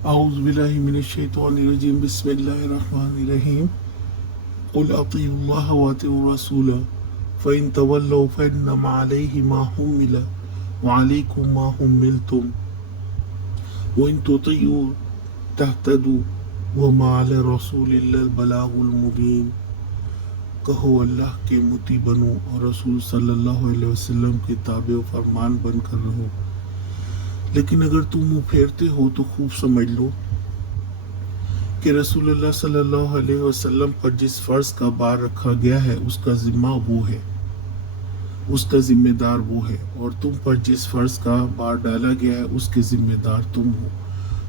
أعوذ بالله من الشيطان الرجيم بسم الله الرحمن الرحيم قل أطيعوا الله وأطيعوا الرسول فإن تولوا فإنما عليه ما حمل وعليكم ما حملتم وإن تطيعوا تهتدوا وما على الرسول إلا البلاغ المبين۔ کہو اللہ کے مطیع بنو اور رسول صلی اللہ علیہ وسلم کے تابع و فرمان بن کر رہو، لیکن اگر تم منہ پھیرتے ہو تو خوب سمجھ لو کہ رسول اللہ صلی اللہ علیہ وسلم پر جس فرض کا بار رکھا گیا ہے اس کا ذمہ وہ ہے، اس کا ذمہ دار وہ ہے، اور تم پر جس فرض کا بار ڈالا گیا ہے اس کے ذمہ دار تم ہو۔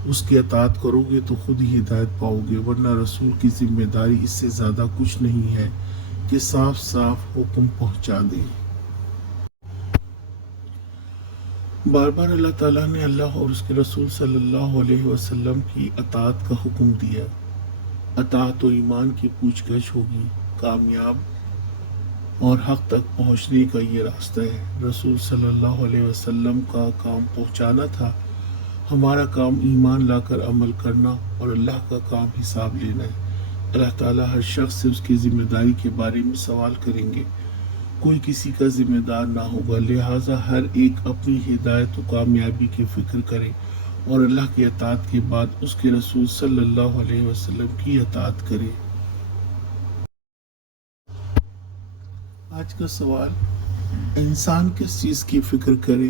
اس کی اطاعت کرو گے تو خود ہی ہدایت پاؤ گے، ورنہ رسول کی ذمہ داری اس سے زیادہ کچھ نہیں ہے کہ صاف صاف حکم پہنچا دیں۔ بار بار اللہ تعالیٰ نے اللہ اور اس کے رسول صلی اللہ علیہ وسلم کی اطاعت کا حکم دیا۔ اطاعت و ایمان کی پوچھ گچھ ہوگی، کامیاب اور حق تک پہنچنے کا یہ راستہ ہے۔ رسول صلی اللہ علیہ وسلم کا کام پہنچانا تھا، ہمارا کام ایمان لا کر عمل کرنا اور اللہ کا کام حساب لینا ہے۔ اللہ تعالیٰ ہر شخص سے اس کی ذمہ داری کے بارے میں سوال کریں گے، کوئی کسی کا ذمہ دار نہ ہوگا، لہٰذا ہر ایک اپنی ہدایت و کامیابی کی فکر کرے اور اللہ کی اطاعت کے بعد اس کے رسول صلی اللہ علیہ وسلم کی اطاعت کرے۔ آج کا سوال، انسان کس چیز کی فکر کرے؟